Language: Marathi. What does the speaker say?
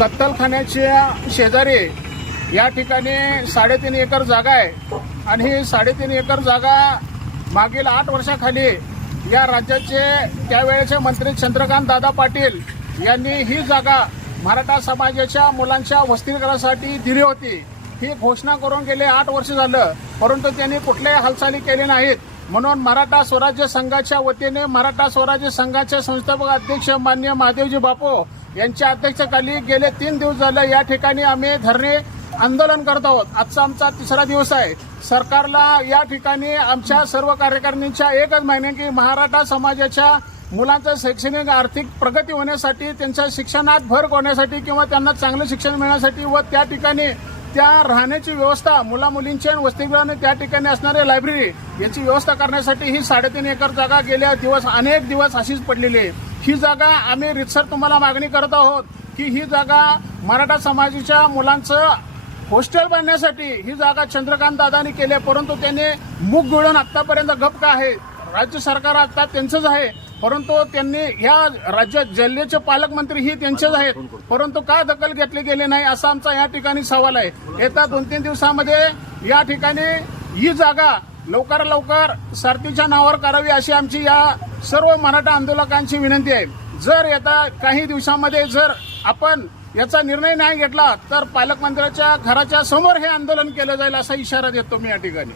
कत्तलखान्याच्या शेजारी या ठिकाणी साडेतीन एकर जागा आहे. आणि ही साडेतीन एकर जागा मागील आठ वर्षाखाली या राज्याचे त्यावेळेचे मंत्री चंद्रकांत दादा पाटील यांनी ही जागा मराठा समाजाच्या मुलांच्या वस्तीकरणासाठी दिली होती. ही घोषणा करून गेले आठ वर्ष झालं परंतु त्यांनी कुठल्याही हालचाली केली नाहीत. म्हणून मराठा स्वराज्य संघाच्या वतीने मराठा स्वराज्य संघाचे संस्थापक अध्यक्ष मान्य महादेवजी बापू यांच्या अध्यक्षतेखाली गेले तीन दिवस झालं या ठिकाणी आम्ही धरणे आंदोलन करत आहोत. आजचा आमचा तिसरा दिवस आहे. सरकारला या ठिकाणी आमच्या सर्व कार्यकारिणींच्या एकच मागणी की मराठा समाजाच्या मुलांचं शैक्षणिक आर्थिक प्रगती होण्यासाठी त्यांच्या शिक्षणात भर होण्यासाठी किंवा त्यांना चांगलं शिक्षण मिळण्यासाठी व त्या ठिकाणी त्या राहण्याची व्यवस्था मुला मुलींच्या वसतिगृहाने त्या ठिकाणी असणारे लायब्ररी याची व्यवस्था करण्यासाठी ही साडेतीन एकर जागा गेल्या दिवस अनेक दिवस अशीच पडलेली आहे. ही जागा आम्ही रितसर तुम्हाला मागणी करत आहोत की ही जागा मराठा समाजाच्या मुलांचं हॉस्टेल बांधण्यासाठी ही जागा चंद्रकांत दादानी केली आहे, परंतु त्यांनी मुख गिळून आतापर्यंत गप का आहे? राज्य सरकार आता त्यांचंच आहे. परंतु त्यांनी या राज्यात जिल्ह्याचे पालकमंत्री ही त्यांचेच आहेत. परंतु का दखल घेतली गेली नाही असा आमचा या ठिकाणी सवाल आहे. येत्या दोन तीन दिवसामध्ये या ठिकाणी ही जागा लवकर लवकर सरतीच्या नावावर करावी अशी आमची या सर्व मराठा आंदोलकांची विनंती आहे. जर येत्या काही दिवसामध्ये जर आपण याचा निर्णय नाही घेतला तर पालकमंत्र्याच्या घराच्या समोर हे आंदोलन केलं जाईल असा इशारा देतो मी या ठिकाणी.